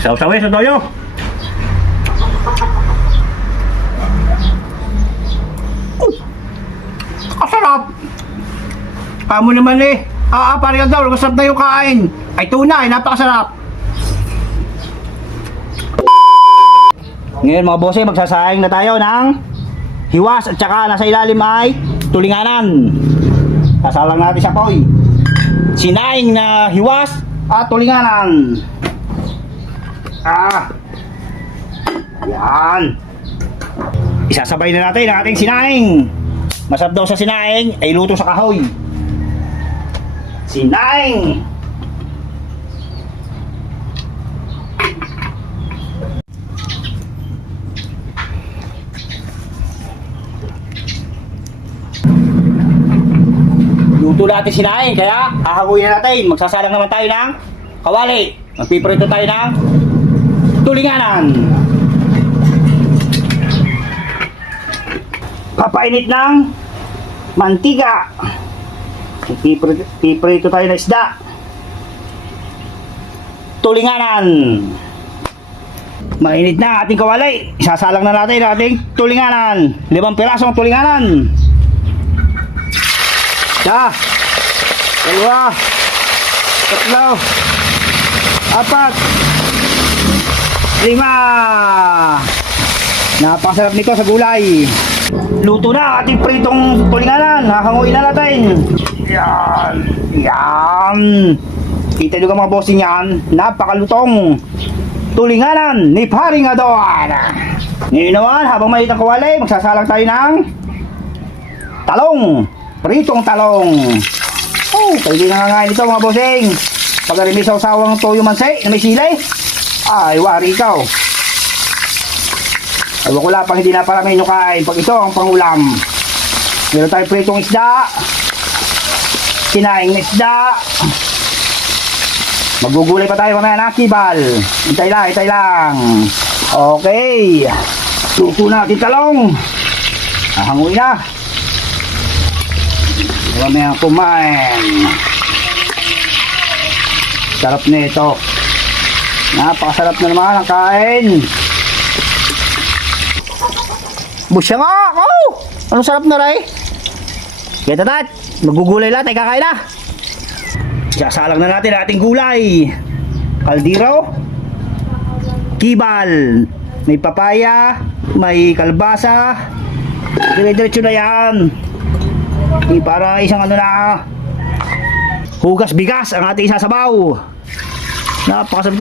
Saw-sawin sa toyo. Kasarap. Kamo naman eh. Parang daw, masarap na yung kain. Ay tunay, napakasarap. Ngayon mga bossing, magsasayang na tayo ng hiwas at saka nasa ilalim ay tulinganan. Sasalang natin siya poy. Sinaing na hiwas at tulinganan. Yan. Isasabay na natin ang ating sinaing. Masarap daw sa sinaing ay luto sa kahoy. Sinaing. Luto natin sinaing, kaya hahaguin natin. Magsasalang naman tayo ng kawali. Magpiprito tayo ng tulinganan. Papainit ng mantika. Piprito tayo ng isda. Tulinganan. Mainit na ating kawali. Isasalang na natin ang ating tulinganan. 5 pirasong tulinganan. Isa, 2, 3, 4, 5. Napakasarap nito sa gulay. Luto na ating pritong tulinganan. Hahanguin na natin. Yan. Yan. Kita nyo mga bossing yan. Napakalutong tulinganan ni Paring Ador. Ngayon naman, habang maliit ang kawali, magsasalang tayo ng talong. Pritong talong. Oh, pwede nangangain ito mga bossing. Pag rin may sawsawang toyo manse na may sili, ay wari ikaw. Ay wala pang hindi na parami nyo kain pag ito ang pangulam. Meron tayo pritong isda, kinaing isda. Magugulay pa tayo mamaya na kibal. Hintay lang. Okay. Luto natin talong. Hanguin na. Marami ang kumain. Sarap nito. Napakasarap na naman ang kain. Busya nga! Oh! Anong sarap na rin? Kaya tatat, magugulay lang, tayo kakain na. Sasalang na natin ang ating gulay. Kaldero, kibal, may papaya, may kalbasa. Dire-diretso na yan. Para isang ano na hugas bigas ang ating isasabaw. Napakasarap.